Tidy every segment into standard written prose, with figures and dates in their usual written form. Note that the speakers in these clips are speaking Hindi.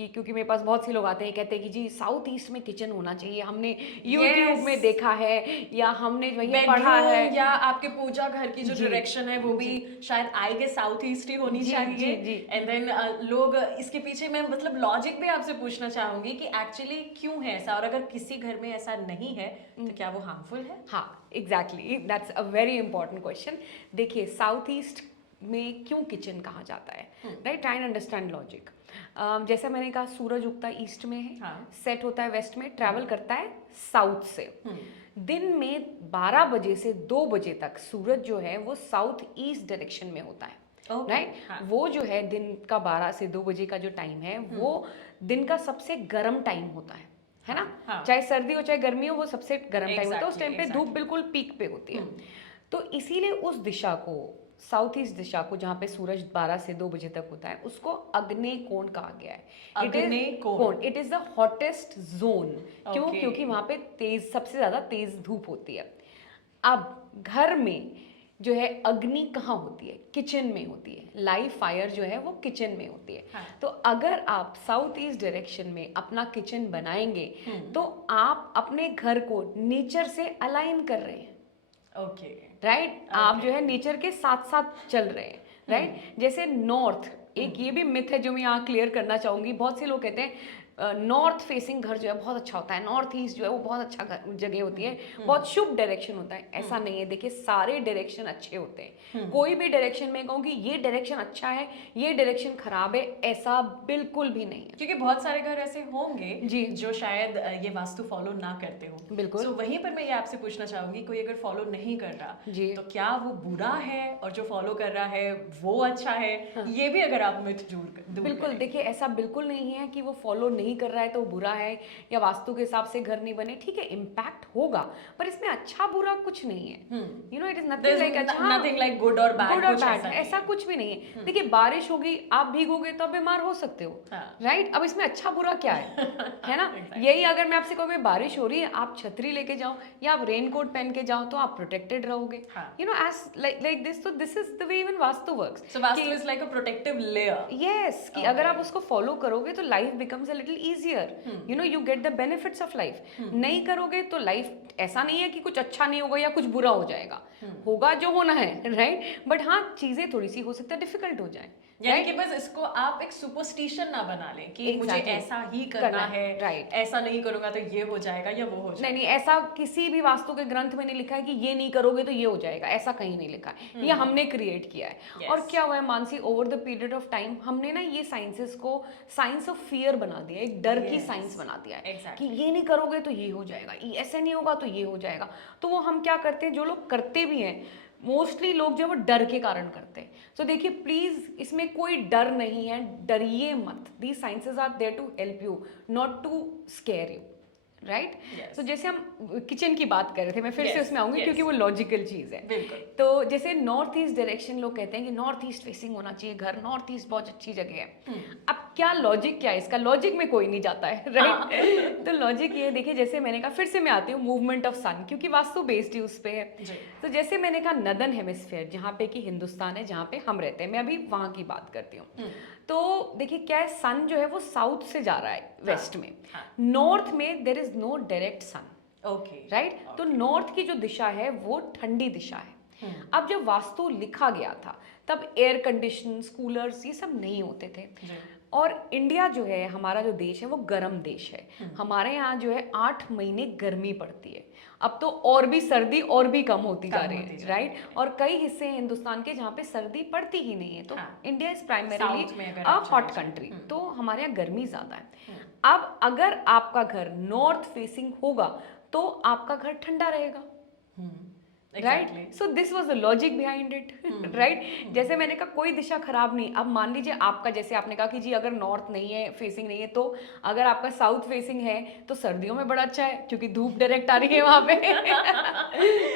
कि क्योंकि मेरे पास बहुत से लोग आते हैं कहते हैं कि जी साउथ ईस्ट में किचन होना चाहिए, हमने यूट्यूब में देखा है या हमने वही पढ़ा है, या आपके पूजा घर की जो जी डायरेक्शन है वो भी शायद आई के साउथ ईस्ट ही होनी चाहिए। एंड देन लोग इसके पीछे, मैं मतलब लॉजिक भी आपसे पूछना चाहूंगी कि एक्चुअली क्यों है ऐसा, और अगर किसी घर में ऐसा नहीं है तो क्या वो हार्मफुल है? हाँ exactly, that's a very important question. देखिए साउथ ईस्ट में क्यों किचन कहा जाता है, right, try and understand logic. जैसा मैंने कहा सूरज उगता ईस्ट में है, सेट होता है वेस्ट में, ट्रैवल करता है साउथ से। दिन में 12 बजे से 2 बजे तक सूरज जो है वो साउथ ईस्ट डायरेक्शन में होता है, राइट। वो जो है दिन का 12 से 2 बजे का जो टाइम है वो दिन का सबसे गर्म टाइम होता है ना। चाहे सर्दी हो चाहे गर्मी हो, वो सबसे गर्म टाइम होता है, उस टाइम पे धूप बिल्कुल पीक पे होती है। तो इसीलिए उस दिशा को, साउथ ईस्ट दिशा को, जहाँ पे सूरज 12 से 2 बजे तक होता है, उसको अग्नि कोण कहा गया है। It is the hottest zone. क्यों? क्योंकि वहाँ पे तेज, सबसे ज्यादा तेज धूप होती है। अब घर में जो है अग्नि कहाँ होती है? किचन में होती है। लाइव फायर जो है वो किचन में होती है। तो अगर आप साउथ ईस्ट डायरेक्शन में अपना किचन बनाएंगे तो आप अपने घर को नेचर से अलाइन कर रहे हैं, राइट। आप जो है नेचर के साथ साथ चल रहे हैं, राइट। जैसे नॉर्थ, एक ये भी मिथ है जो मैं यहाँ क्लियर करना चाहूंगी। बहुत से लोग कहते हैं नॉर्थ फेसिंग घर जो है बहुत अच्छा होता है, नॉर्थ ईस्ट जो है वो बहुत अच्छा जगह होती है, बहुत शुभ डायरेक्शन होता है। ऐसा नहीं है। देखिए सारे डायरेक्शन अच्छे होते हैं। कोई भी डायरेक्शन में कहूँ कि ये डायरेक्शन अच्छा है, ये डायरेक्शन खराब है, ऐसा बिल्कुल भी नहीं है। क्योंकि बहुत सारे घर ऐसे होंगे जी जो शायद ये वास्तु फॉलो ना करते हो। बिल्कुल। तो वहीं पर मैं ये आपसे पूछना चाहूंगी, कोई अगर फॉलो नहीं कर रहा जी तो क्या वो बुरा है और जो फॉलो कर रहा है वो अच्छा है? ये भी अगर आप मिथ दूर बिल्कुल। देखिए ऐसा बिल्कुल नहीं है कि वो फॉलो नहीं कर रहा है तो बुरा है या वास्तु के हिसाब से घर नहीं बने। ठीक है, इम्पैक्ट होगा, पर इसमें अच्छा बुरा कुछ नहीं है। You know it is nothing like अच्छा, नथिंग लाइक गुड और बैड, ऐसा कुछ भी नहीं है। देखिए बारिश होगी, आप भीगोगे तो आप बीमार हो सकते हो, राइट। अब इसमें अच्छा बुरा क्या है ना। यही अगर मैं आपसे कहूँ बारिश हो रही है, आप छतरी लेके जाओ या आप रेनकोट पहन के जाओ तो आप प्रोटेक्टेड रहोगे, you know, as like this. तो this is the way even Vastu works. So Vastu is like a protective layer. Yes, कि अगर आप उसको फॉलो करोगे तो life becomes a little easier, you know, you get the benefits of life. नहीं करोगे तो लाइफ ऐसा नहीं है कि कुछ अच्छा नहीं होगा या कुछ बुरा हो जाएगा, होगा जो होना है, राइट। बट हाँ, चीजें थोड़ी सी हो सकता है डिफिकल्ट हो जाए, यानी कि बस इसको आप एक सुपरस्टिशन ना बना लें कि मुझे ऐसा ही करना है, राइट, ऐसा नहीं करूंगा तो ये हो जाएगा या वो हो जाएगा। नहीं, ऐसा किसी भी वास्तु के ग्रंथ में नहीं लिखा है कि ये नहीं करोगे तो ये हो जाएगा, ऐसा कहीं नहीं लिखा है। ये हमने क्रिएट किया है। और क्या हुआ है Mansi, over the period of time हमने ना ये साइंसेस को साइंस ऑफ फियर बना दिया, एक डर की साइंस बना दिया है कि ये नहीं करोगे तो ये हो जाएगा, ऐसे नहीं होगा तो ये हो जाएगा। तो वो हम क्या करते हैं, जो लोग करते भी हैं मोस्टली लोग जो है वो डर के कारण करते हैं। सो देखिए प्लीज, इसमें कोई डर नहीं है, डरिए मत। The sciences are there to help you, not to scare you, right. So जैसे हम किचन की बात कर रहे थे, मैं फिर से उसमें आऊंगी क्योंकि वो लॉजिकल चीज है। तो जैसे नॉर्थ ईस्ट डायरेक्शन, लोग कहते हैं कि नॉर्थ ईस्ट फेसिंग होना चाहिए घर, नॉर्थ ईस्ट बहुत अच्छी जगह है। अब क्या लॉजिक क्या है इसका? लॉजिक में कोई नहीं जाता है, राइट। तो लॉजिक ये देखिए, जैसे मैंने कहा, फिर से मैं आती हूँ मूवमेंट ऑफ सन, क्योंकि वास्तु बेस्ड ही उस पे है। तो जैसे मैंने कहा नदर्न हेमिस्फीयर, जहाँ पे कि हिंदुस्तान है, जहाँ पे हम रहते हैं, मैं अभी वहां की बात करती हूँ। तो देखिए क्या है, सन जो है वो साउथ से जा रहा है वेस्ट में। नॉर्थ में there is no direct sun, right. तो नॉर्थ की जो दिशा है वो ठंडी दिशा है। अब जब वास्तु लिखा गया था तब एयर कंडीशन, कूलर्स, ये सब नहीं होते थे। और इंडिया जो है, हमारा जो देश है वो गर्म देश है। हमारे यहाँ जो है 8 महीने गर्मी पड़ती है। अब तो और भी सर्दी और भी कम होती जा रही है, राइट। और कई हिस्से हैं हिंदुस्तान के जहाँ पे सर्दी पड़ती ही नहीं है। तो India is primarily a hot country, तो हमारे यहाँ गर्मी ज्यादा है। अब अगर आपका घर नॉर्थ फेसिंग होगा तो आपका घर ठंडा रहेगा, right. So this was the logic behind it, right. जैसे मैंने कहा कोई दिशा खराब नहीं। अब मान लीजिए आपका, जैसे आपने कहा कि जी अगर नॉर्थ नहीं है, फेसिंग नहीं है, तो अगर आपका साउथ फेसिंग है तो सर्दियों में बड़ा अच्छा है क्योंकि धूप डायरेक्ट आ रही है वहां पे,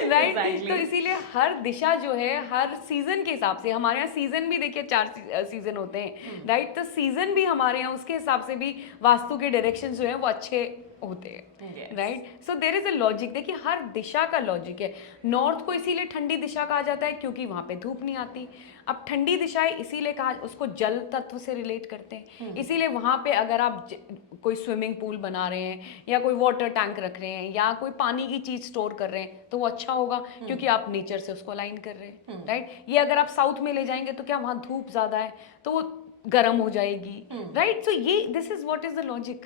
राइट। तो इसीलिए हर दिशा जो है हर सीजन के हिसाब से, हमारे यहाँ सीजन भी देखिए 4 सीजन होते हैं, राइट। तो सीजन भी हमारे यहाँ उसके हिसाब से भी वास्तु के डायरेक्शन जो है वो अच्छे होते हैं, Yes. Right? So there is a logic. देखिए हर दिशा का लॉजिक है। नॉर्थ को इसीलिए ठंडी दिशा कहा जाता है क्योंकि वहां पे धूप नहीं आती। अब ठंडी दिशाएं इसीलिए कहा, उसको जल तत्व से रिलेट करते हैं, इसीलिए वहां पे अगर आप कोई स्विमिंग पूल बना रहे हैं या कोई वाटर टैंक रख रहे हैं या कोई पानी की चीज स्टोर कर रहे हैं तो वो अच्छा होगा क्योंकि आप नेचर से उसको अलाइन कर रहे हैं, राइट? ये अगर आप साउथ में ले जाएंगे तो क्या वहां धूप ज्यादा है तो वो गर्म हो जाएगी, राइट? सो ये this is what is the logic.